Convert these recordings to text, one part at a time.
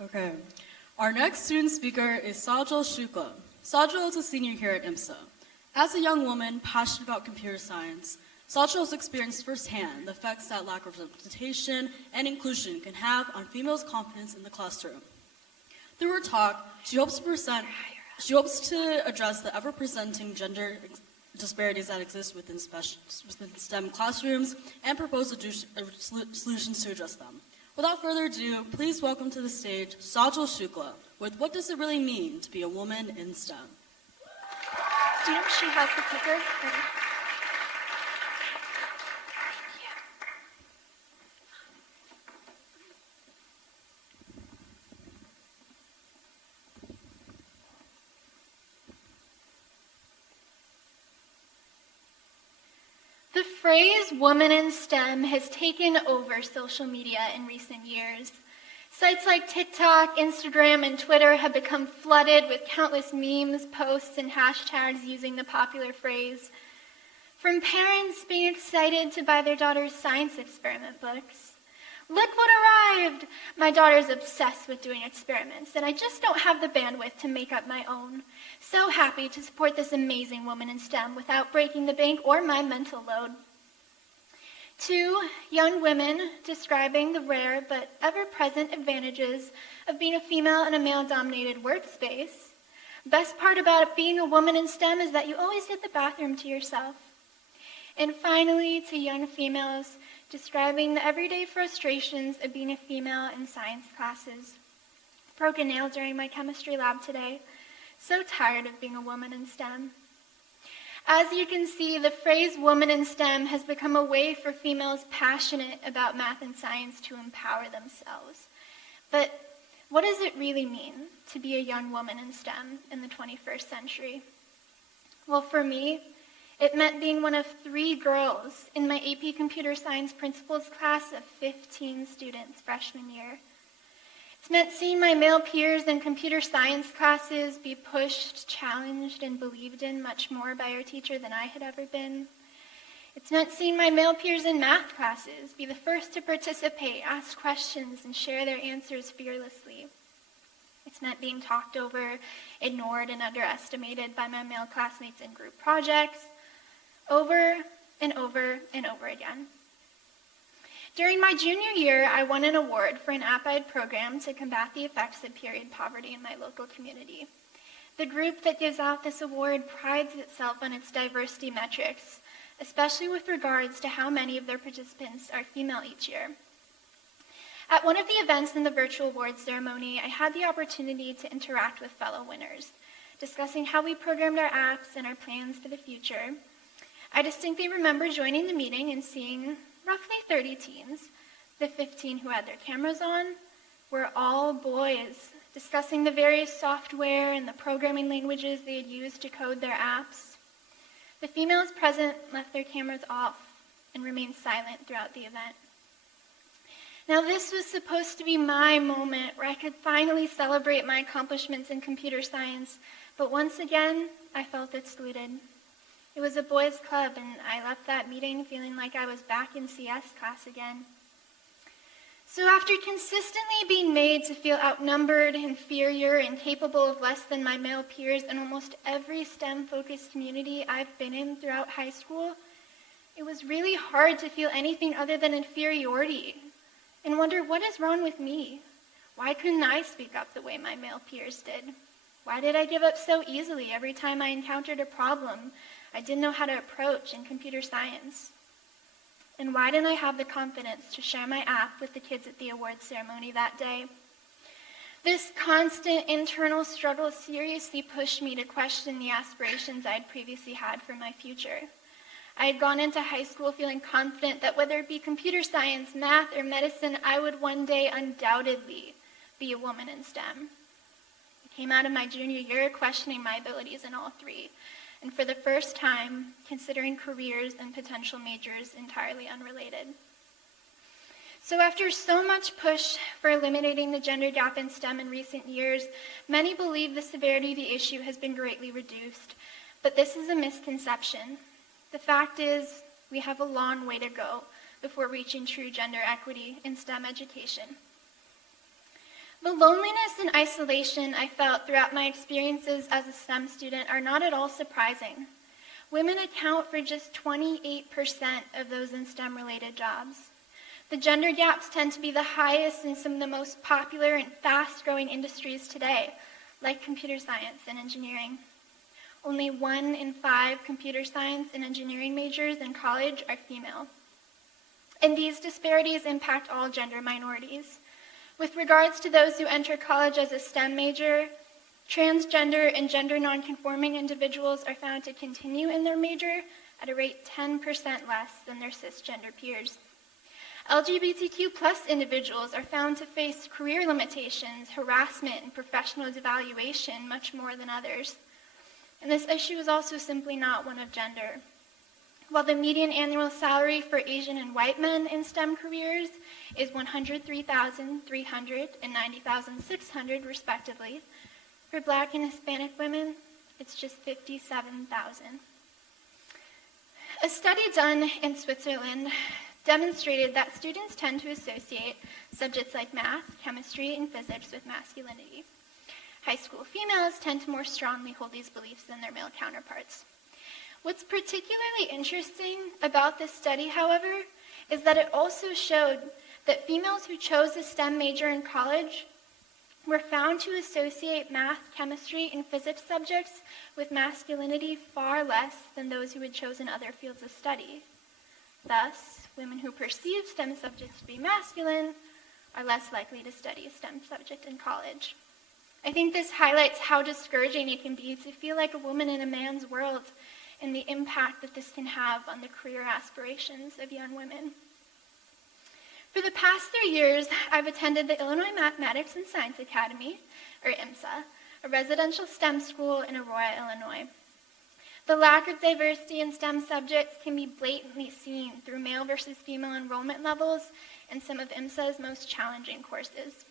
Okay. Our next student speaker is Sajal Shukla. Sajal is a senior here at IMSA. As a young woman passionate about computer science, Sajal has experienced firsthand the effects that lack of representation and inclusion can have on females' confidence in the classroom. Through her talk, she hopes to address the ever-presenting gender disparities that exist within STEM classrooms and propose solutions to address them. Without further ado, please welcome to the stage Sajal Shukla with What Does It Really Mean to Be a Woman in STEM? Do you know she has the clicker? The phrase woman in STEM has taken over social media in recent years. Sites like TikTok, Instagram, and Twitter have become flooded with countless memes, posts, and hashtags using the popular phrase. From parents being excited to buy their daughter's science experiment books. Look what arrived! My daughter's obsessed with doing experiments, and I just don't have the bandwidth to make up my own. So happy to support this amazing woman in STEM without breaking the bank or my mental load. Two young women describing the rare but ever-present advantages of being a female in a male-dominated workspace. Best part about being a woman in STEM is that you always get the bathroom to yourself. And finally, to young females describing the everyday frustrations of being a female in science classes. Broke a nail during my chemistry lab today. So tired of being a woman in STEM. As you can see, the phrase woman in STEM has become a way for females passionate about math and science to empower themselves. But what does it really mean to be a young woman in STEM in the 21st century? Well, for me, it meant being one of 3 girls in my AP Computer Science Principles class of 15 students freshman year. It's meant seeing my male peers in computer science classes be pushed, challenged, and believed in much more by our teacher than I had ever been. It's meant seeing my male peers in math classes be the first to participate, ask questions, and share their answers fearlessly. It's meant being talked over, ignored, and underestimated by my male classmates in group projects, over and over and over again. During my junior year, I won an award for an app-eyed program to combat the effects of period poverty in my local community. The group that gives out this award prides itself on its diversity metrics, especially with regards to how many of their participants are female each year. At one of the events in the virtual awards ceremony, I had the opportunity to interact with fellow winners, discussing how we programmed our apps and our plans for the future. I distinctly remember joining the meeting and seeing roughly 30 teens. The 15 who had their cameras on were all boys, discussing the various software and the programming languages they had used to code their apps. The females present left their cameras off and remained silent throughout the event. Now, this was supposed to be my moment where I could finally celebrate my accomplishments in computer science, but once again, I felt excluded. It was a boys' club, and I left that meeting feeling like I was back in CS class again. So after consistently being made to feel outnumbered, inferior, and capable of less than my male peers in almost every STEM-focused community I've been in throughout high school, it was really hard to feel anything other than inferiority and wonder, what is wrong with me? Why couldn't I speak up the way my male peers did? Why did I give up so easily every time I encountered a problem I didn't know how to approach in computer science? And why didn't I have the confidence to share my app with the kids at the awards ceremony that day? This constant internal struggle seriously pushed me to question the aspirations I'd previously had for my future. I had gone into high school feeling confident that whether it be computer science, math, or medicine, I would one day undoubtedly be a woman in STEM. I came out of my junior year questioning my abilities in all 3. And for the first time, considering careers and potential majors entirely unrelated. So after so much push for eliminating the gender gap in STEM in recent years, many believe the severity of the issue has been greatly reduced. But this is a misconception. The fact is, we have a long way to go before reaching true gender equity in STEM education. The loneliness and isolation I felt throughout my experiences as a STEM student are not at all surprising. Women account for just 28% of those in STEM-related jobs. The gender gaps tend to be the highest in some of the most popular and fast-growing industries today, like computer science and engineering. Only 1 in 5 computer science and engineering majors in college are female. And these disparities impact all gender minorities. With regards to those who enter college as a STEM major, transgender and gender nonconforming individuals are found to continue in their major at a rate 10% less than their cisgender peers. LGBTQ plus individuals are found to face career limitations, harassment, and professional devaluation much more than others. And this issue is also simply not one of gender. While the median annual salary for Asian and white men in STEM careers is $103,300 and $90,600 respectively, for Black and Hispanic women, it's just $57,000. A study done in Switzerland demonstrated that students tend to associate subjects like math, chemistry, and physics with masculinity. High school females tend to more strongly hold these beliefs than their male counterparts. What's particularly interesting about this study, however, is that it also showed that females who chose a STEM major in college were found to associate math, chemistry, and physics subjects with masculinity far less than those who had chosen other fields of study. Thus, women who perceive STEM subjects to be masculine are less likely to study a STEM subject in college. I think this highlights how discouraging it can be to feel like a woman in a man's world and the impact that this can have on the career aspirations of young women. For the past 3 years, I've attended the Illinois Mathematics and Science Academy, or IMSA, a residential STEM school in Aurora, Illinois. The lack of diversity in STEM subjects can be blatantly seen through male versus female enrollment levels in some of IMSA's most challenging courses.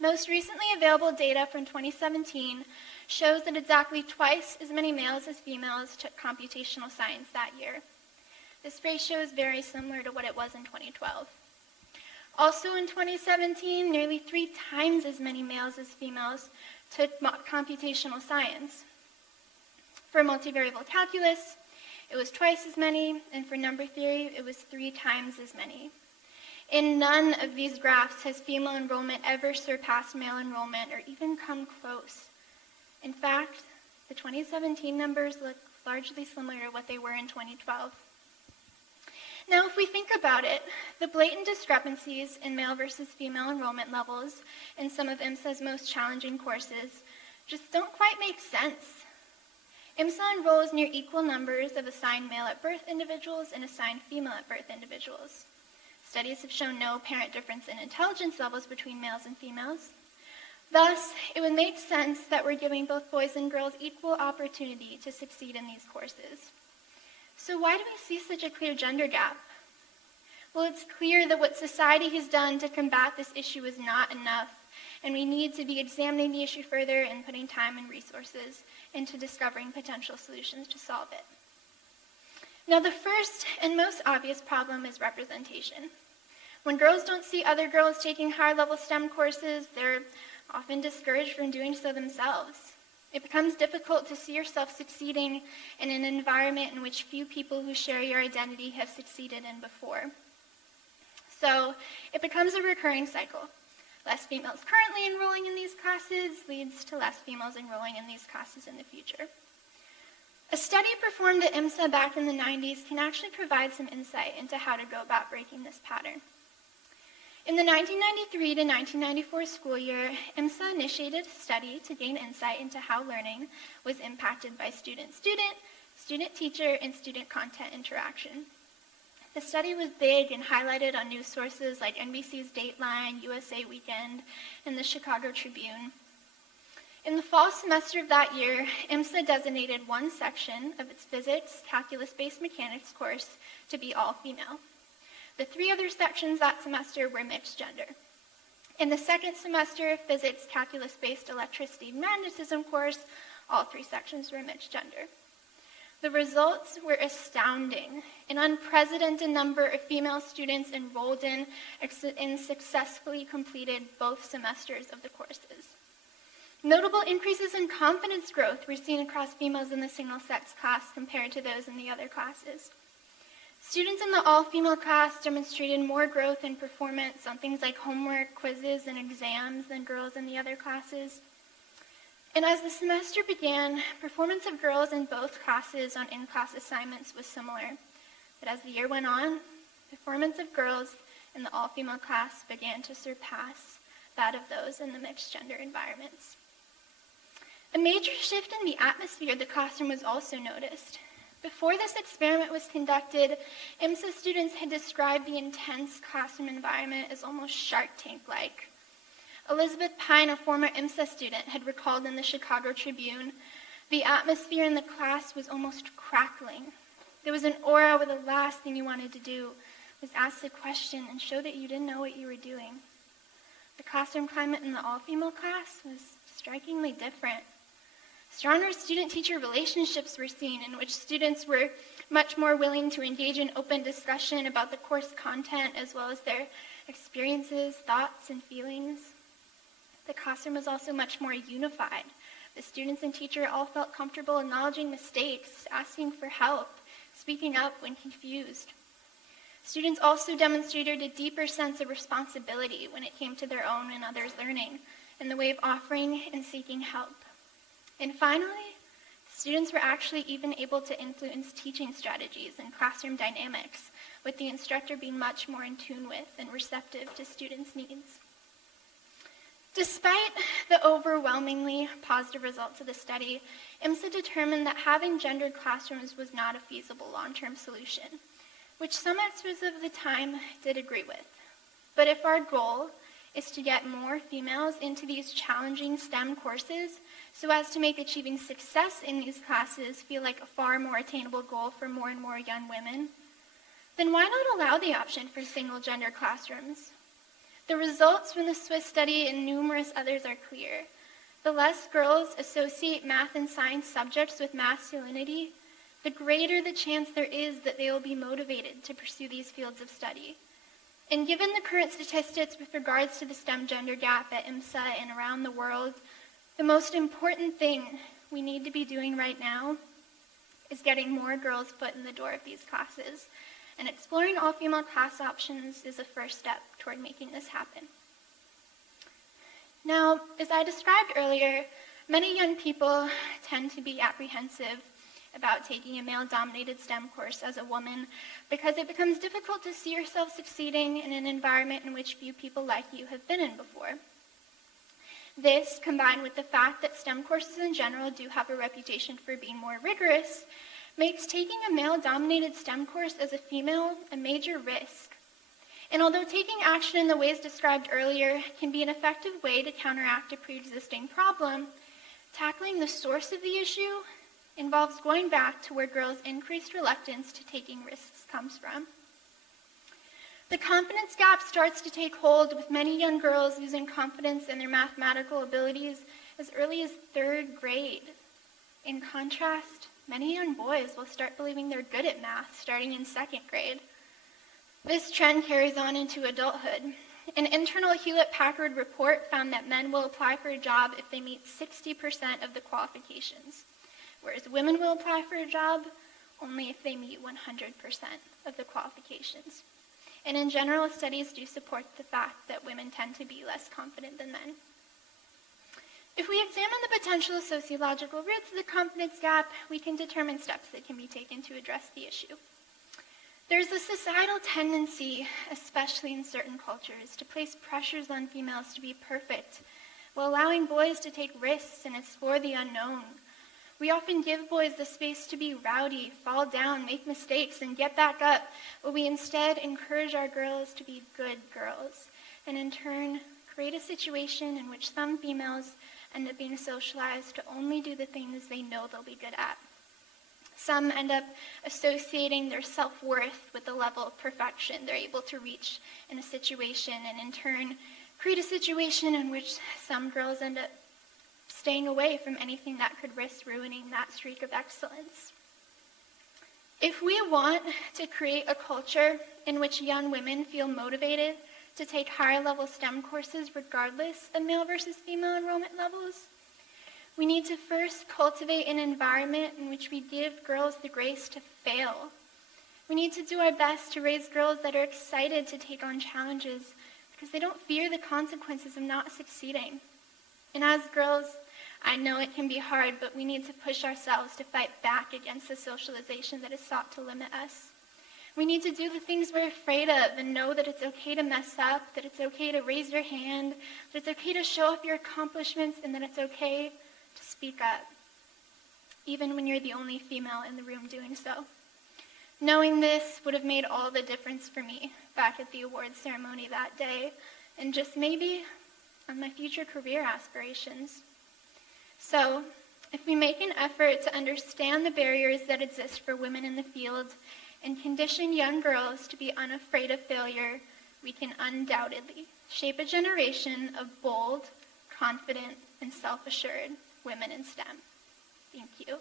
Most recently available data from 2017 shows that exactly twice as many males as females took computational science that year. This ratio is very similar to what it was in 2012. Also in 2017, nearly 3 times as many males as females took computational science. For multivariable calculus, it was twice as many, and for number theory, it was 3 times as many. In none of these graphs has female enrollment ever surpassed male enrollment or even come close. In fact, the 2017 numbers look largely similar to what they were in 2012. Now, if we think about it, the blatant discrepancies in male versus female enrollment levels in some of IMSA's most challenging courses just don't quite make sense. IMSA enrolls near equal numbers of assigned male at birth individuals and assigned female at birth individuals. Studies have shown no apparent difference in intelligence levels between males and females. Thus, it would make sense that we're giving both boys and girls equal opportunity to succeed in these courses. So why do we see such a clear gender gap? Well, it's clear that what society has done to combat this issue is not enough, and we need to be examining the issue further and putting time and resources into discovering potential solutions to solve it. Now, the first and most obvious problem is representation. When girls don't see other girls taking higher-level STEM courses, they're often discouraged from doing so themselves. It becomes difficult to see yourself succeeding in an environment in which few people who share your identity have succeeded in before. So it becomes a recurring cycle. Less females currently enrolling in these classes leads to less females enrolling in these classes in the future. A study performed at IMSA back in the 90s can actually provide some insight into how to go about breaking this pattern. In the 1993 to 1994 school year, IMSA initiated a study to gain insight into how learning was impacted by student-student, student-teacher, and student content interaction. The study was big and highlighted on news sources like NBC's Dateline, USA Weekend, and the Chicago Tribune. In the fall semester of that year, IMSA designated one section of its physics, calculus-based mechanics course to be all female. The 3 other sections that semester were mixed gender. In the second semester physics, calculus-based electricity, and magnetism course, all 3 sections were mixed gender. The results were astounding. An unprecedented number of female students enrolled in and successfully completed both semesters of the courses. Notable increases in confidence growth were seen across females in the single-sex class compared to those in the other classes. Students in the all-female class demonstrated more growth in performance on things like homework, quizzes, and exams than girls in the other classes. And as the semester began, performance of girls in both classes on in-class assignments was similar. But as the year went on, performance of girls in the all-female class began to surpass that of those in the mixed-gender environments. A major shift in the atmosphere of the classroom was also noticed. Before this experiment was conducted, IMSA students had described the intense classroom environment as almost Shark Tank-like. Elizabeth Pine, a former IMSA student, had recalled in the Chicago Tribune, the atmosphere in the class was almost crackling. There was an aura where the last thing you wanted to do was ask a question and show that you didn't know what you were doing. The classroom climate in the all-female class was strikingly different. Stronger student-teacher relationships were seen, in which students were much more willing to engage in open discussion about the course content as well as their experiences, thoughts, and feelings. The classroom was also much more unified. The students and teacher all felt comfortable acknowledging mistakes, asking for help, speaking up when confused. Students also demonstrated a deeper sense of responsibility when it came to their own and others' learning in the way of offering and seeking help. And finally, students were actually even able to influence teaching strategies and classroom dynamics, with the instructor being much more in tune with and receptive to students' needs. Despite the overwhelmingly positive results of the study, IMSA determined that having gendered classrooms was not a feasible long-term solution, which some experts of the time did agree with. But if our goal is to get more females into these challenging STEM courses so as to make achieving success in these classes feel like a far more attainable goal for more and more young women, then why not allow the option for single-gender classrooms? The results from the Swiss study and numerous others are clear. The less girls associate math and science subjects with masculinity, the greater the chance there is that they will be motivated to pursue these fields of study. And given the current statistics with regards to the STEM gender gap at IMSA and around the world, the most important thing we need to be doing right now is getting more girls' foot in the door of these classes. And exploring all-female class options is a first step toward making this happen. Now, as I described earlier, many young people tend to be apprehensive about taking a male-dominated STEM course as a woman because it becomes difficult to see yourself succeeding in an environment in which few people like you have been in before. This, combined with the fact that STEM courses in general do have a reputation for being more rigorous, makes taking a male-dominated STEM course as a female a major risk. And although taking action in the ways described earlier can be an effective way to counteract a pre-existing problem, tackling the source of the issue involves going back to where girls' increased reluctance to taking risks comes from. The confidence gap starts to take hold, with many young girls losing confidence in their mathematical abilities as early as 3rd grade. In contrast, many young boys will start believing they're good at math starting in 2nd grade. This trend carries on into adulthood. An internal Hewlett-Packard report found that men will apply for a job if they meet 60% of the qualifications, whereas women will apply for a job only if they meet 100% of the qualifications. And in general, studies do support the fact that women tend to be less confident than men. If we examine the potential sociological roots of the confidence gap, we can determine steps that can be taken to address the issue. There's a societal tendency, especially in certain cultures, to place pressures on females to be perfect, while allowing boys to take risks and explore the unknown. We often give boys the space to be rowdy, fall down, make mistakes, and get back up, but we instead encourage our girls to be good girls, and in turn, create a situation in which some females end up being socialized to only do the things they know they'll be good at. Some end up associating their self-worth with the level of perfection they're able to reach in a situation, and in turn, create a situation in which some girls end up staying away from anything that could risk ruining that streak of excellence. If we want to create a culture in which young women feel motivated to take higher-level STEM courses regardless of male versus female enrollment levels, we need to first cultivate an environment in which we give girls the grace to fail. We need to do our best to raise girls that are excited to take on challenges because they don't fear the consequences of not succeeding. And as girls, I know it can be hard, but we need to push ourselves to fight back against the socialization that is sought to limit us. We need to do the things we're afraid of and know that it's okay to mess up, that it's okay to raise your hand, that it's okay to show off your accomplishments, and that it's okay to speak up, even when you're the only female in the room doing so. Knowing this would have made all the difference for me back at the awards ceremony that day, and just maybe on my future career aspirations. So, if we make an effort to understand the barriers that exist for women in the field and condition young girls to be unafraid of failure, we can undoubtedly shape a generation of bold, confident, and self-assured women in STEM. Thank you.